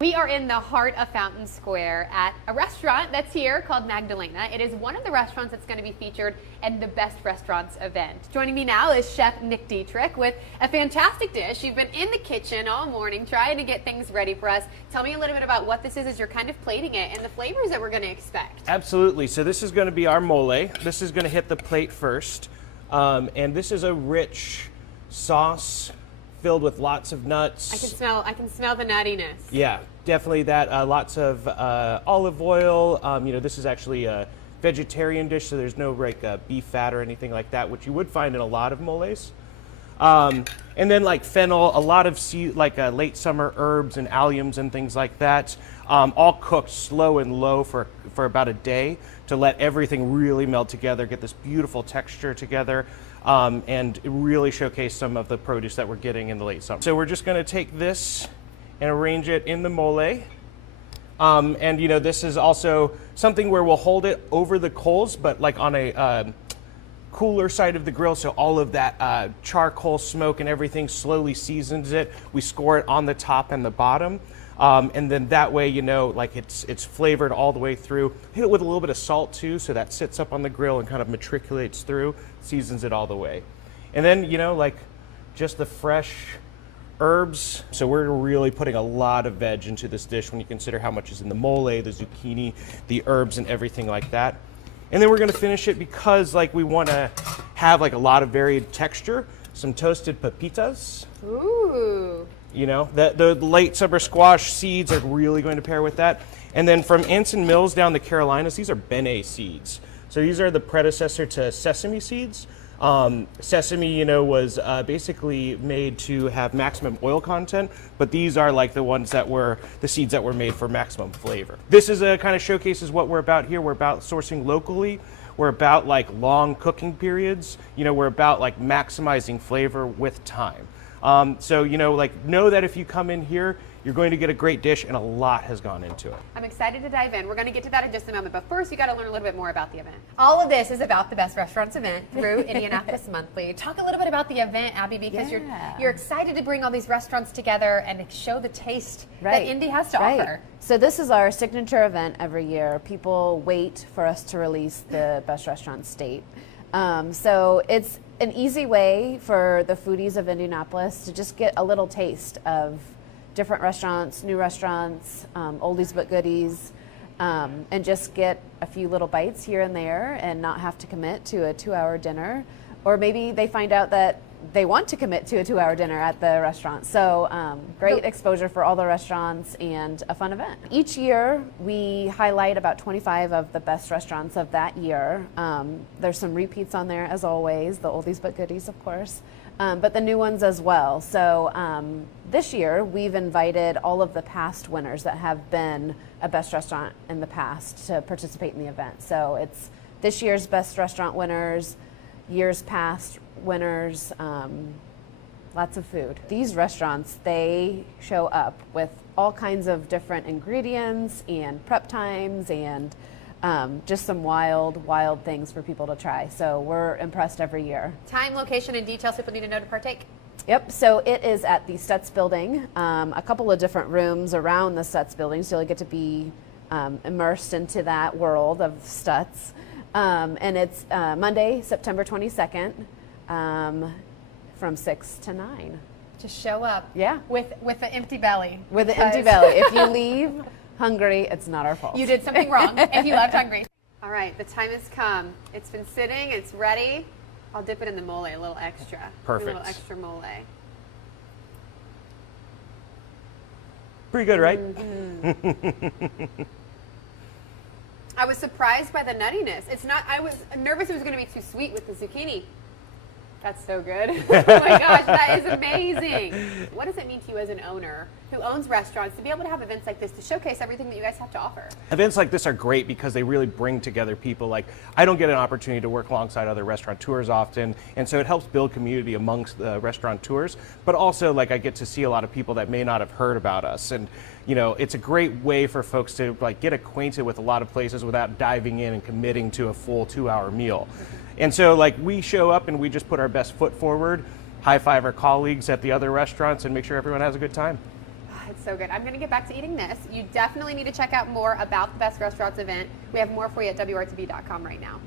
We are in the heart of Fountain Square at a restaurant that's here called Magdalena. It is one of the restaurants that's going to be featured in the Best Restaurants event. Joining me now is Chef Nick Dietrich with a fantastic dish. You've been in the kitchen all morning trying to get things ready for us. Tell me a little bit about what this is as you're kind of plating it and the flavors that we're going to expect. Absolutely. So this is going to be our mole. This is going to hit the plate first. And this is a rich sauce filled with lots of nuts. I can smell the nuttiness. Yeah, definitely that. Lots of olive oil. This is actually a vegetarian dish, so there's no beef fat or anything like that, which you would find in a lot of moles. And then like fennel, a lot of late summer herbs and alliums and things like that, all cooked slow and low for about a day to let everything really melt together, get this beautiful texture together. And really showcase some of the produce that we're getting in the late summer. So we're just going to take this and arrange it in the mole. This is also something where we'll hold it over the coals, but like on a cooler side of the grill, so all of that charcoal smoke and everything slowly seasons it. We score it on the top and the bottom. And then that way, it's flavored all the way through. Hit it with a little bit of salt too, so that sits up on the grill and kind of matriculates through, seasons it all the way. And then, just the fresh herbs. So we're really putting a lot of veg into this dish when you consider how much is in the mole, the zucchini, the herbs and everything like that. And then we're gonna finish it because we wanna have a lot of varied texture, some toasted pepitas. Ooh. The late summer squash seeds are really going to pair with that. And then from Anson Mills down the Carolinas, these are bene seeds. So these are the predecessor to sesame seeds. Sesame, was basically made to have maximum oil content, but these are the ones that were the seeds that were made for maximum flavor. This is a kind of showcases what we're about here. We're about sourcing locally. We're about long cooking periods. We're about maximizing flavor with time. Know that if you come in here, you're going to get a great dish, and a lot has gone into it. I'm excited to dive in. We're going to get to that in just a moment, but first you got to learn a little bit more about the event. All of this is about the Best Restaurants event through Indianapolis Monthly. Talk a little bit about the event, Abby, because you're excited to bring all these restaurants together and show the taste that Indy has to offer. So this is our signature event every year. People wait for us to release the Best Restaurant State. So it's an easy way for the foodies of Indianapolis to just get a little taste of different restaurants, new restaurants, oldies but goodies, and just get a few little bites here and there and not have to commit to a 2-hour dinner. Or maybe they find out that they want to commit to a 2-hour dinner at the restaurant. So great exposure for all the restaurants and a fun event. Each year we highlight about 25 of the best restaurants of that year. There's some repeats on there as always, the oldies but goodies of course, but the new ones as well. So this year we've invited all of the past winners that have been a best restaurant in the past to participate in the event. So it's this year's best restaurant winners, years past winners, lots of food. These restaurants, they show up with all kinds of different ingredients and prep times and just some wild things for people to try. So we're impressed every year. Time, location, and details people need to know to partake. Yep, so it is at the Stutz building, a couple of different rooms around the Stutz building, so you'll get to be immersed into that world of Stutz. And it's Monday, September 22nd, from 6 to 9. Just show up. Yeah. With an empty belly. With an empty belly. If you leave hungry, it's not our fault. You did something wrong if you left hungry. All right, the time has come. It's been sitting, it's ready. I'll dip it in the mole a little extra. Perfect. A little extra mole. Pretty good, right? Mm-hmm. I was surprised by the nuttiness. I was nervous it was going to be too sweet with the zucchini. That's so good. Oh my gosh, that is amazing. What does it mean to you as an owner who owns restaurants to be able to have events like this to showcase everything that you guys have to offer? Events like this are great because they really bring together people. I don't get an opportunity to work alongside other restaurateurs often, and so it helps build community amongst the restaurateurs, but also I get to see a lot of people that may not have heard about us. And it's a great way for folks to get acquainted with a lot of places without diving in and committing to a full 2-hour meal. And so we show up and we just put our best foot forward, high five our colleagues at the other restaurants and make sure everyone has a good time. it's so good. I'm going to get back to eating this. You definitely need to check out more about the Best Restaurants event. We have more for you at WRTV.com right now.